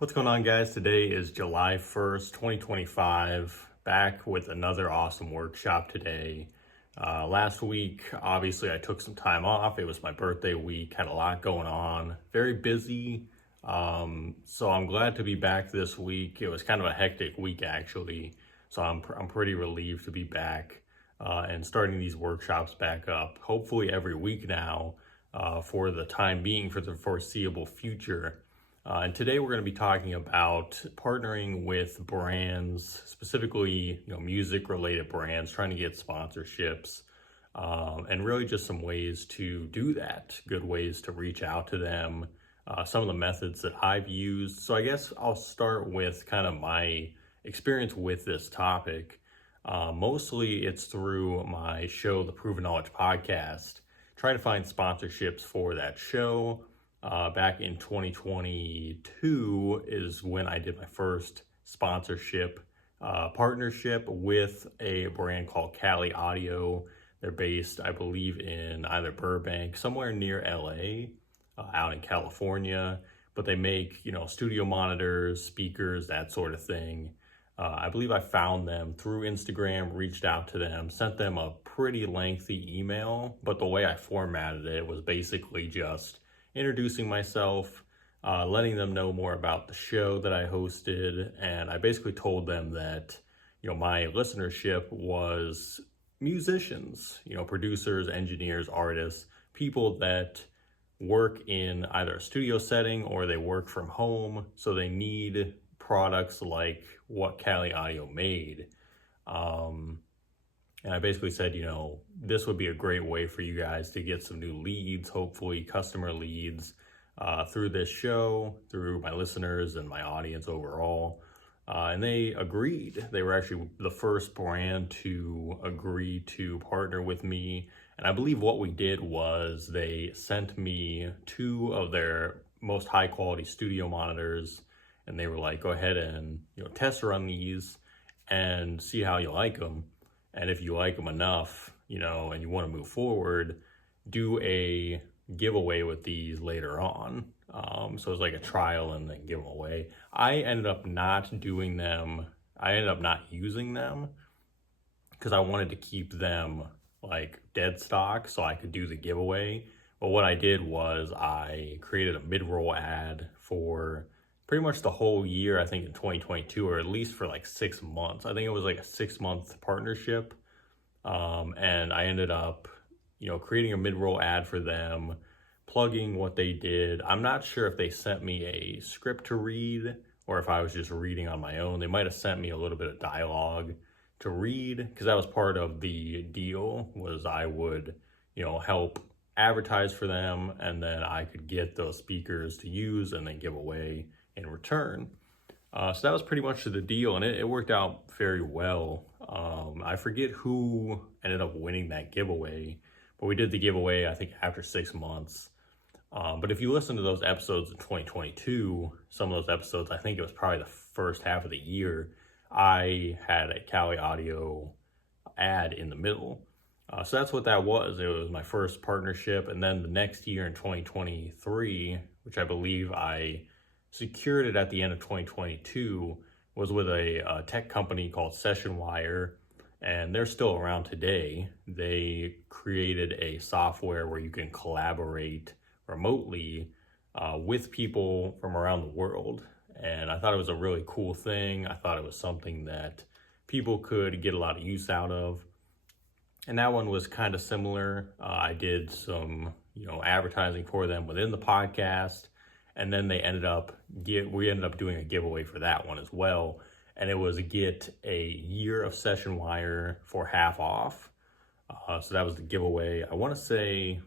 What's going on, guys? Today is July 1st, 2025. Back with another awesome workshop today. Last week, obviously, I took some time off. It was my birthday week, had a lot going on, very busy. So I'm glad to be back this week. It was kind of a hectic week, actually. So I'm pretty relieved to be back and starting these workshops back up, hopefully every week now for the time being, for the foreseeable future. And today we're going to be talking about partnering with brands, specifically, music-related brands, trying to get sponsorships, and really just some ways to do that, good ways to reach out to them, some of the methods that I've used. So I guess I'll start with kind of my experience with this topic. Mostly it's through my show, the Proven Knowledge Podcast, trying to find sponsorships for that show. Back in 2022 is when I did my first sponsorship partnership with a brand called Kali Audio. They're based, I believe, in either Burbank, somewhere near LA, out in California, but they make, studio monitors, speakers, that sort of thing. I believe I found them through Instagram, reached out to them, sent them a pretty lengthy email, but the way I formatted it was basically just introducing myself, letting them know more about the show that I hosted, and I basically told them that, my listenership was musicians, producers, engineers, artists, people that work in either a studio setting or they work from home, so they need products like what Kali Audio made. And I basically said, this would be a great way for you guys to get some new leads, hopefully customer leads, through this show, through my listeners and my audience overall. And they agreed. They were actually the first brand to agree to partner with me. And I believe what we did was they sent me 2 of their most high quality studio monitors. And they were like, go ahead and, test run these and see how you like them. And if you like them enough, and you want to move forward, do a giveaway with these later on. So it's like a trial and then give them away. I ended up not doing them. I ended up not using them because I wanted to keep them like dead stock so I could do the giveaway. But what I did was I created a mid-roll ad for pretty much the whole year, I think in 2022, or at least for like 6 months. I think it was like a 6-month partnership. And I ended up, creating a mid-roll ad for them, plugging what they did. I'm not sure if they sent me a script to read or if I was just reading on my own. They might have sent me a little bit of dialogue to read, because that was part of the deal, was I would, help advertise for them, and then I could get those speakers to use and then give away in return. So that was pretty much the deal, and it worked out very well. I forget who ended up winning that giveaway, but we did the giveaway, I think, after 6 months. But if you listen to those episodes in 2022, some of those episodes, I think it was probably the first half of the year, I had a Kali Audio ad in the middle. So that's what that was. It was my first partnership. And then the next year in 2023, which I believe I secured it at the end of 2022, was with a tech company called SessionWire, and they're still around today. They created a software where you can collaborate remotely with people from around the world. And I thought it was a really cool thing. I thought it was something that people could get a lot of use out of. And that one was kind of similar. I did some, advertising for them within the podcast. And then we ended up doing a giveaway for that one as well. And it was get a year of SessionWire for half off. So that was the giveaway. I want to say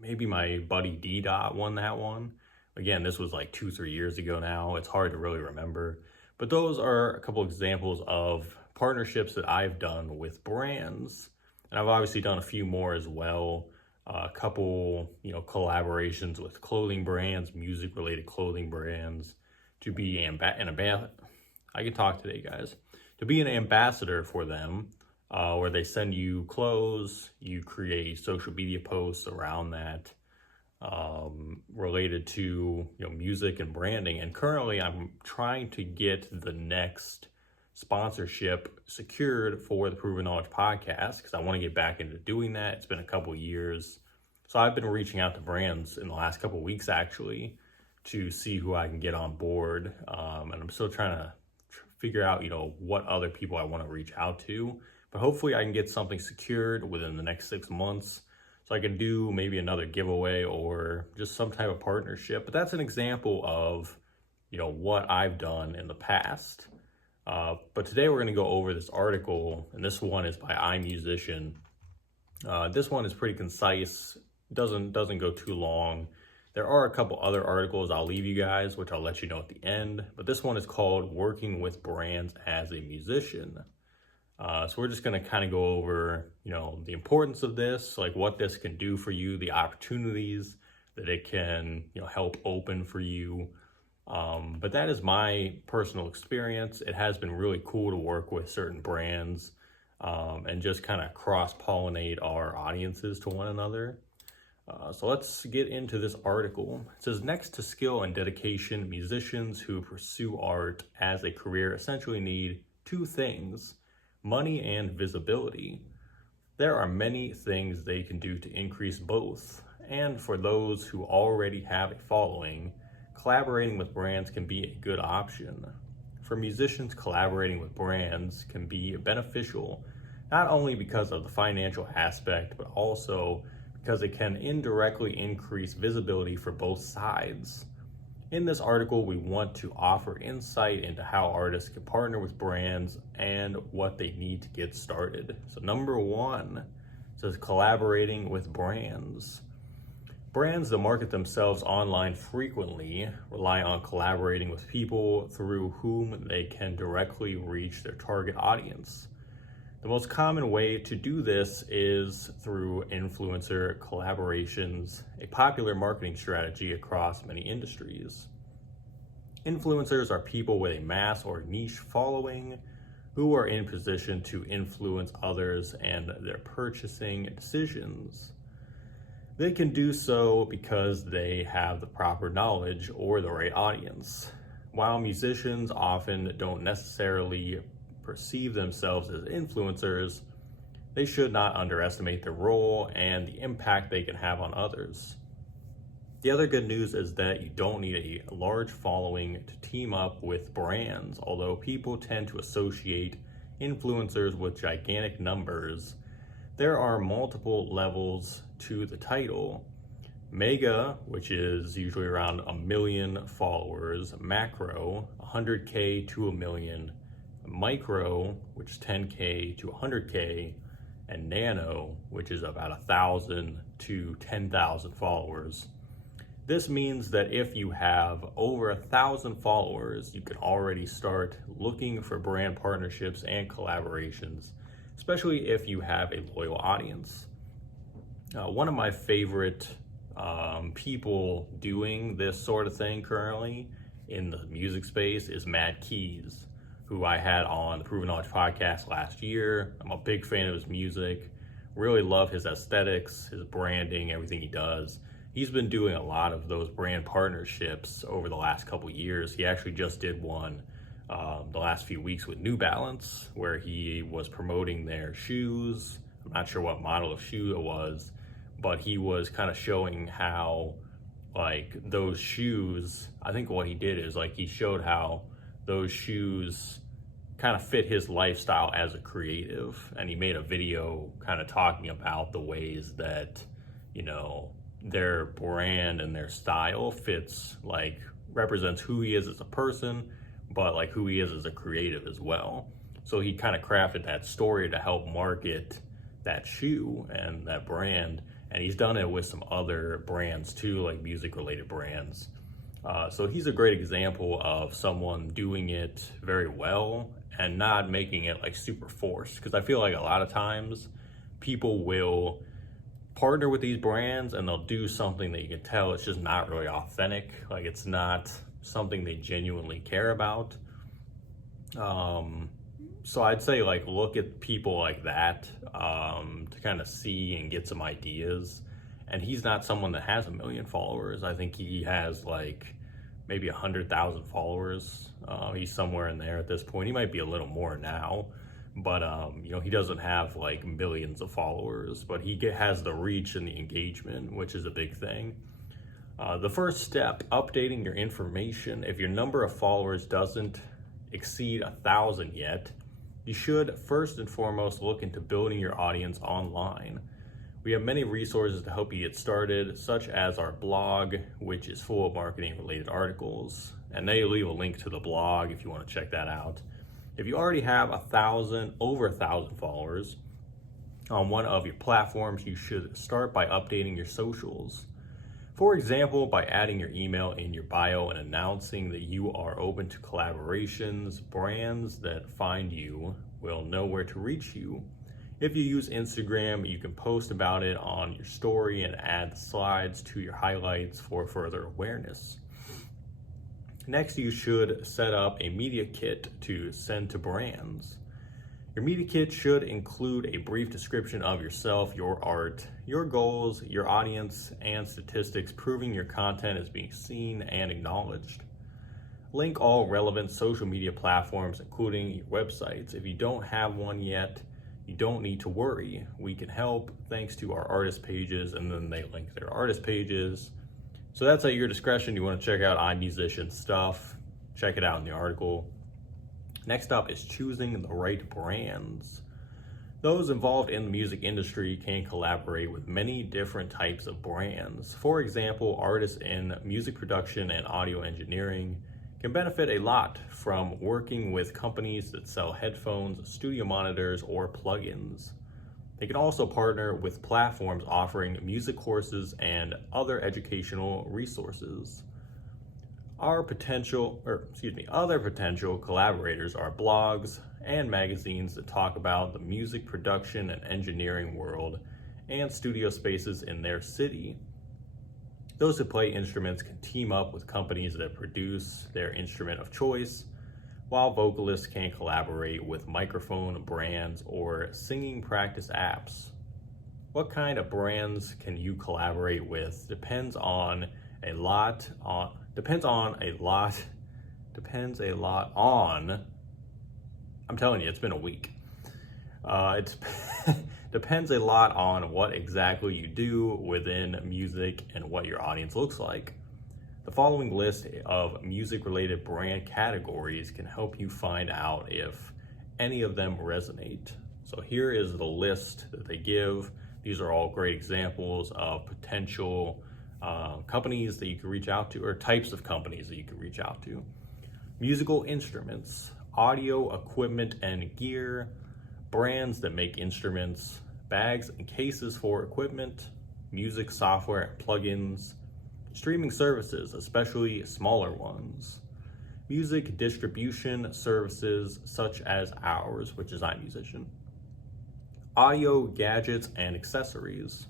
maybe my buddy D-Dot won that one. Again, this was like 2-3 years ago now. It's hard to really remember. But those are a couple examples of partnerships that I've done with brands. And I've obviously done a few more as well. A couple, collaborations with clothing brands, music-related clothing brands, to be I can talk today, guys. To be an ambassador for them, where they send you clothes, you create social media posts around that. related to music and branding. And currently I'm trying to get the next sponsorship secured for the Proven Knowledge podcast because I want to get back into doing that. It's been a couple years. So I've been reaching out to brands in the last couple weeks actually to see who I can get on board. And I'm still trying to figure out, what other people I want to reach out to. But hopefully I can get something secured within the next 6 months so I can do maybe another giveaway or just some type of partnership. But that's an example of, what I've done in the past. But today we're going to go over this article, and this one is by iMusician. This one is pretty concise, doesn't go too long. There are a couple other articles I'll leave you guys, which I'll let you know at the end. But this one is called Working with Brands as a Musician. So we're just going to kind of go over, the importance of this, like what this can do for you, the opportunities that it can, help open for you. But that is my personal experience. It has been really cool to work with certain brands and just kind of cross-pollinate our audiences to one another. So let's get into this article. It says, next to skill and dedication, musicians who pursue art as a career essentially need two things: money and visibility. There are many things they can do to increase both. And for those who already have a following, collaborating with brands can be a good option. For musicians, collaborating with brands can be beneficial, not only because of the financial aspect, but also because it can indirectly increase visibility for both sides. In this article, we want to offer insight into how artists can partner with brands and what they need to get started. So number one says collaborating with brands. Brands that market themselves online frequently rely on collaborating with people through whom they can directly reach their target audience. The most common way to do this is through influencer collaborations, a popular marketing strategy across many industries. Influencers are people with a mass or niche following who are in position to influence others and their purchasing decisions. They can do so because they have the proper knowledge or the right audience. While musicians often don't necessarily perceive themselves as influencers, they should not underestimate their role and the impact they can have on others. The other good news is that you don't need a large following to team up with brands. Although people tend to associate influencers with gigantic numbers, there are multiple levels to the title. Mega, which is usually around 1 million followers; macro, 100K to 1 million; micro, which is 10K to 100K; and nano, which is about 1,000 to 10,000 followers. This means that if you have over 1,000 followers, you can already start looking for brand partnerships and collaborations, especially if you have a loyal audience. One of my favorite people doing this sort of thing currently in the music space is Matt Keys, who I had on the Proven Knowledge podcast last year. I'm a big fan of his music, really love his aesthetics, his branding, everything he does. He's been doing a lot of those brand partnerships over the last couple years. He actually just did one the last few weeks with New Balance, where he was promoting their shoes. I'm not sure what model of shoe it was, but he was kind of showing how those shoes, I think what he did is he showed how those shoes kind of fit his lifestyle as a creative, and he made a video kind of talking about the ways that their brand and their style fits, represents who he is as a person, but who he is as a creative as well. So he kind of crafted that story to help market that shoe and that brand, and he's done it with some other brands too, like music related brands. So he's a great example of someone doing it very well and not making it super forced, because I feel like a lot of times people will partner with these brands and they'll do something that you can tell it's just not really authentic, it's not something they genuinely care about. So I'd say look at people like that to kind of see and get some ideas, And he's not someone that has 1 million followers. I think he has like maybe 100,000 followers. He's somewhere in there at this point. He might be a little more now, but he doesn't have like millions of followers, but he has the reach and the engagement, which is a big thing. The first step, updating your information. If your number of followers doesn't exceed 1,000 yet, you should first and foremost look into building your audience online. We have many resources to help you get started, such as our blog, which is full of marketing related articles. And they leave a link to the blog if you want to check that out. If you already have over 1,000 followers on one of your platforms, you should start by updating your socials. For example, by adding your email in your bio and announcing that you are open to collaborations. Brands that find you will know where to reach you. If you use Instagram, you can post about it on your story and add slides to your highlights for further awareness. Next, you should set up a media kit to send to brands. Your media kit should include a brief description of yourself, your art, your goals, your audience, and statistics proving your content is being seen and acknowledged. Link all relevant social media platforms, including your websites. If you don't have one yet, you don't need to worry. We can help thanks to our artist pages, and then they link their artist pages. So that's at your discretion. You want to check out iMusician stuff, check it out in the article. Next up is choosing the right brands. Those involved in the music industry can collaborate with many different types of brands. For example, artists in music production and audio engineering can benefit a lot from working with companies that sell headphones, studio monitors, or plugins. They can also partner with platforms offering music courses and other educational resources. Other potential collaborators are blogs and magazines that talk about the music production and engineering world and studio spaces in their city. Those who play instruments can team up with companies that produce their instrument of choice, while vocalists can collaborate with microphone brands or singing practice apps. What kind of brands can you collaborate with depends a lot on I'm telling you, it's been a week. It depends a lot on what exactly you do within music and what your audience looks like. The following list of music-related brand categories can help you find out if any of them resonate. So here is the list that they give. These are all great examples of potential companies that you can reach out to, or types of companies that you can reach out to. Musical instruments, audio equipment and gear, brands that make instruments, bags and cases for equipment, music software and plugins, streaming services, especially smaller ones, music distribution services such as ours, which is iMusician, audio gadgets and accessories,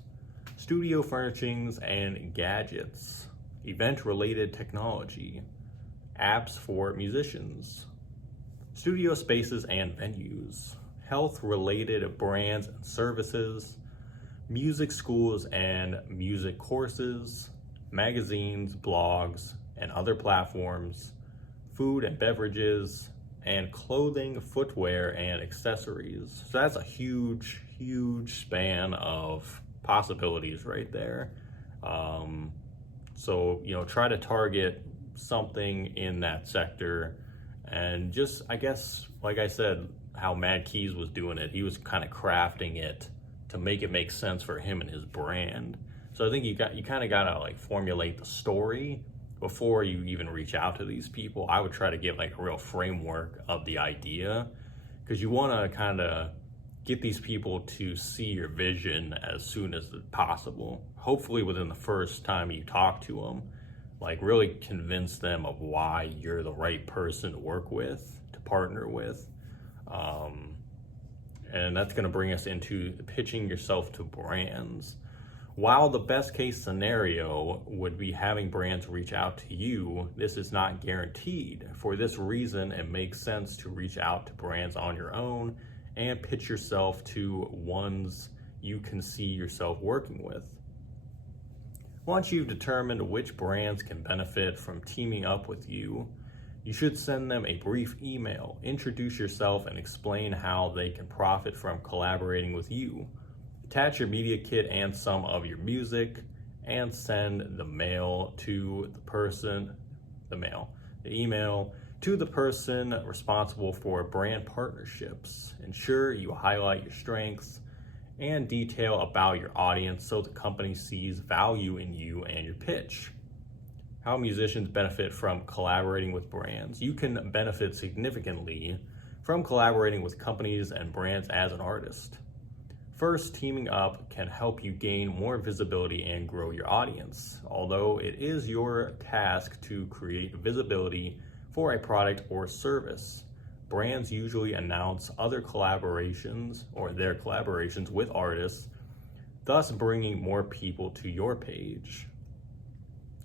studio furnishings and gadgets, event-related technology, apps for musicians, studio spaces and venues, health-related brands and services, music schools and music courses, magazines, blogs, and other platforms, food and beverages, and clothing, footwear, and accessories. So that's a huge, huge span of possibilities right there. So, try to target something in that sector, and just, I guess, like I said, how Mad Keys was doing it, he was kind of crafting it to make it make sense for him and his brand. So I think you kind of gotta like formulate the story before you even reach out to these people. I would try to get like a real framework of the idea, because you want to kind of get these people to see your vision as soon as possible. Hopefully within the first time you talk to them, like really convince them of why you're the right person to work with, to partner with. And that's going to bring us into pitching yourself to brands. While the best case scenario would be having brands reach out to you, this is not guaranteed. For this reason, it makes sense to reach out to brands on your own and pitch yourself to ones you can see yourself working with. Once you've determined which brands can benefit from teaming up with you, you should send them a brief email, introduce yourself, and explain how they can profit from collaborating with you. Attach your media kit and some of your music, and send the email to the person responsible for brand partnerships. Ensure you highlight your strengths and detail about your audience so the company sees value in you and your pitch. How musicians benefit from collaborating with brands. You can benefit significantly from collaborating with companies and brands as an artist. First, teaming up can help you gain more visibility and grow your audience. Although it is your task to create visibility for a product or service, brands usually announce other collaborations or their collaborations with artists, thus bringing more people to your page.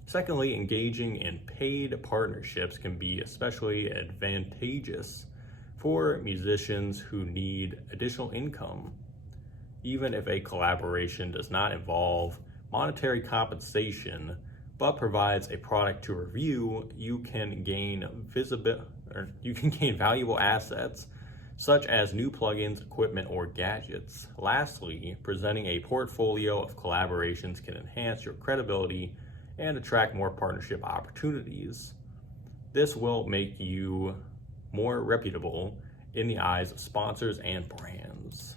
Secondly, engaging in paid partnerships can be especially advantageous for musicians who need additional income. Even if a collaboration does not involve monetary compensation, but provides a product to review, you can gain valuable assets such as new plugins, equipment, or gadgets. Lastly, presenting a portfolio of collaborations can enhance your credibility and attract more partnership opportunities. This will make you more reputable in the eyes of sponsors and brands.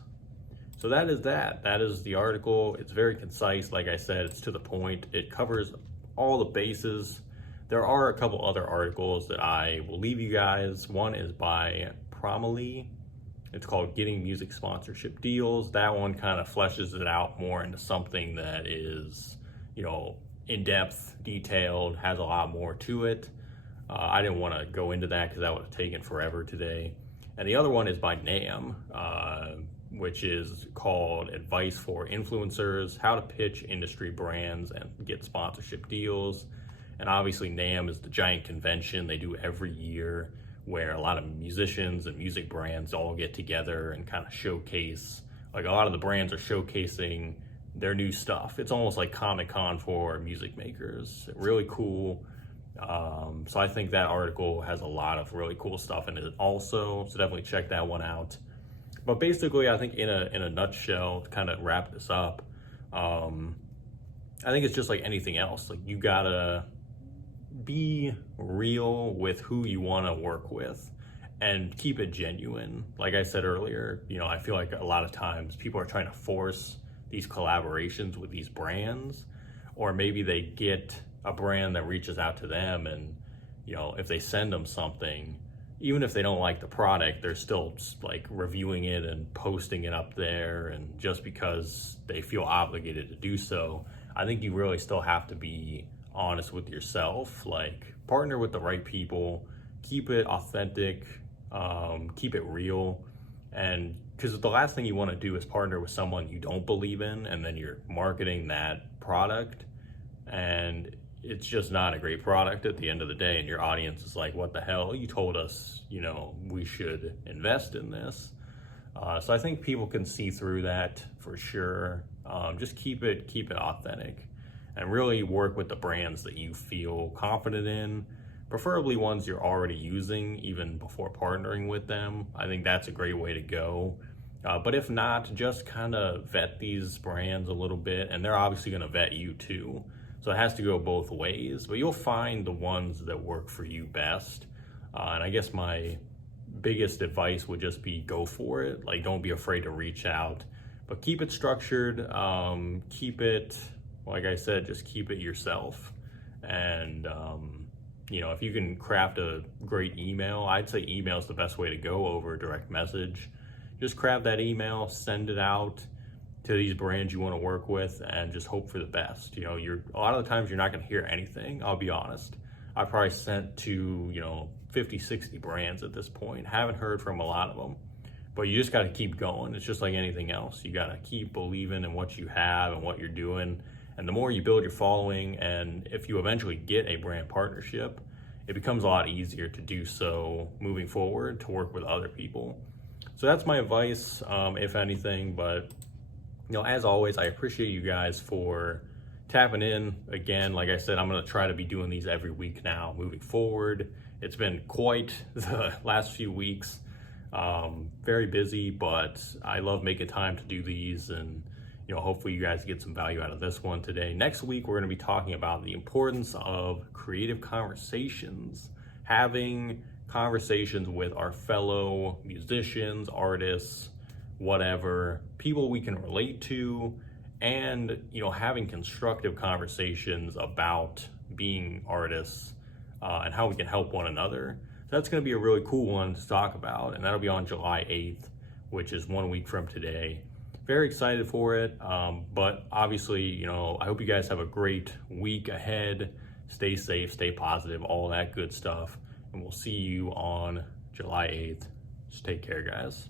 So that is that. That is the article. It's very concise. Like I said, it's to the point. It covers all the bases. There are a couple other articles that I will leave you guys. One is by Promily. It's called Getting Music Sponsorship Deals. That one kind of fleshes it out more into something that is, in-depth, detailed, has a lot more to it. I didn't want to go into that because that would have taken forever today. And the other one is by NAM, which is called Advice for Influencers, How to Pitch Industry Brands and Get Sponsorship Deals. And obviously NAM is the giant convention they do every year where a lot of musicians and music brands all get together and kind of showcase, like a lot of the brands are showcasing their new stuff. It's almost like Comic-Con for music makers. Really cool. So I think that article has a lot of really cool stuff in it also, so definitely check that one out. But basically, I think in a nutshell, to kind of wrap this up, I think it's just like anything else. Like, you gotta be real with who you want to work with and keep it genuine. Like I said earlier, I feel like a lot of times people are trying to force these collaborations with these brands, or maybe they get a brand that reaches out to them and, if they send them something, even if they don't like the product, they're still like reviewing it and posting it up there, and just because they feel obligated to do so. I think you really still have to be honest with yourself, like partner with the right people, keep it authentic, keep it real. And because the last thing you want to do is partner with someone you don't believe in, and then you're marketing that product and it's just not a great product at the end of the day, and your audience is like, what the hell, you told us we should invest in this. So I think people can see through that for sure. Just keep it authentic and really work with the brands that you feel confident in, preferably ones you're already using even before partnering with them. I think that's a great way to go. But if not, just kind of vet these brands a little bit, and they're obviously going to vet you too. So it has to go both ways, but you'll find the ones that work for you best. And I guess my biggest advice would just be go for it. Like, don't be afraid to reach out, but keep it structured. Keep it, like I said, just keep it yourself. And, if you can craft a great email, I'd say email is the best way to go over direct message. Just craft that email, send it out to these brands you want to work with, and just hope for the best. A lot of the times you're not going to hear anything. I'll be honest. I probably sent to 50, 60 brands at this point. Haven't heard from a lot of them, but you just got to keep going. It's just like anything else. You got to keep believing in what you have and what you're doing. And the more you build your following, and if you eventually get a brand partnership, it becomes a lot easier to do so moving forward, to work with other people. So that's my advice, if anything. But as always, I appreciate you guys for tapping in again. Like I said, I'm going to try to be doing these every week now moving forward. It's been quite the last few weeks. Very busy, but I love making time to do these, and hopefully you guys get some value out of this one today. Next week, we're going to be talking about the importance of creative conversations, having conversations with our fellow musicians, artists, whatever, people we can relate to, and having constructive conversations about being artists and how we can help one another. That's going to be a really cool one to talk about, and that'll be on July 8th, which is 1 week from today. Very excited for it, but obviously, I hope you guys have a great week ahead. Stay safe, stay positive, all that good stuff, and we'll see you on July 8th. Just take care, guys.